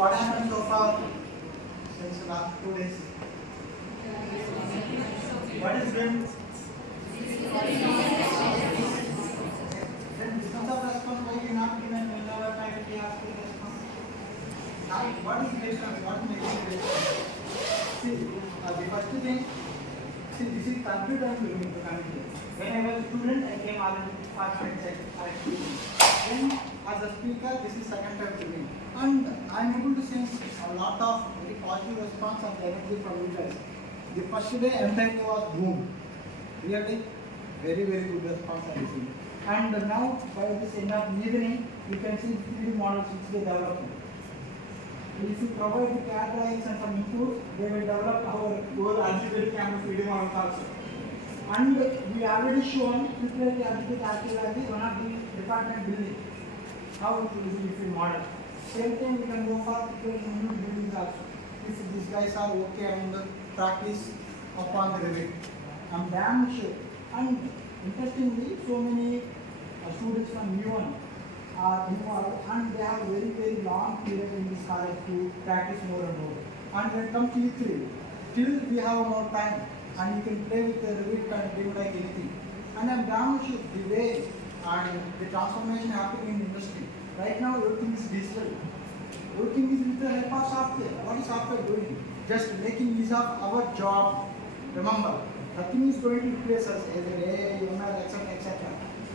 what happened so far since the last 2 days? What is BIM? Then distance of response, why you not given whenever faculty asks you response? Now, what is response? What is making response? See, the first thing, see, this is computer and filming to communicate. When I was a student, I came already to participate activity. Then, as a speaker, this is second time filming. And I am able to sense a lot of very positive response and energy from you guys. The first day, entire was boom. Really, very good response I received. And now, by this end of evening, you can see 3D models which they developed. If you provide the CAD drawings and some inputs, they will develop our whole algebraic camera 3D models also. And we already shown literally algebraic archaeology, one of the department building. How it will be model. Same thing we can go for new buildings also. If these guys are okay and practice upon the Revit. I'm damn sure. And interestingly, so many students from U1 are involved and they have very long period in this college to practice more and more. And when it comes to E3, still we have more time and you can play with the Revit and do like anything. And I'm damn sure the way and the transformation happening in the industry. Right now everything is digital. Everything is with the help of software. What is software doing? Just making use of our job. Remember, nothing is going to replace us as an AI, ML, etc.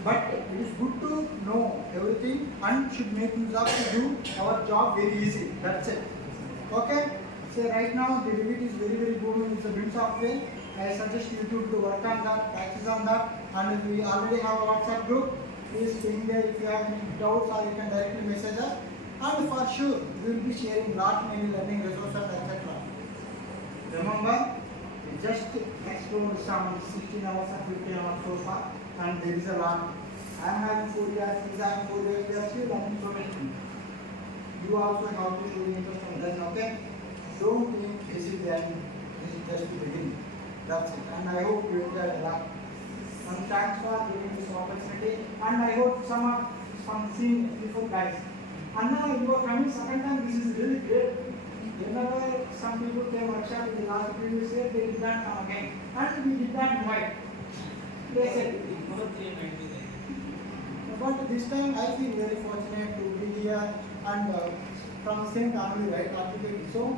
But it is good to know everything and should make use of to do our job very easy. That's it. Okay? So right now the Revit is very booming. It's a BIM software. I suggest you to work on that, practice on that, and we already have a WhatsApp group. Please ping there if you have any doubts or you can directly message us. And for sure, we will be sharing lot many learning resources, etc. Remember, we just explored some 16 hours and 15 hours so far, and there is a lot. I am having 4 years, he is having 4 years, we are still learning so many things. You also have to show interest and learn, okay? Don't think this is the end, this is just the beginning. That's it. And I hope you enjoyed a lot. And thanks for giving this opportunity. And I hope some seeing before guys. And now you are coming second time, this is really great. Whenever some people came workshop in the last previous year, they did not come again. And we did not invite. They said, but this time I feel very fortunate to be here and from the same family, right? So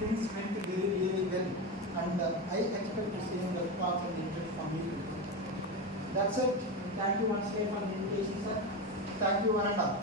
things went really well. And I expect the same response and interest from you. That's it. Thank you once again for the invitation, sir. Thank you, Varanda.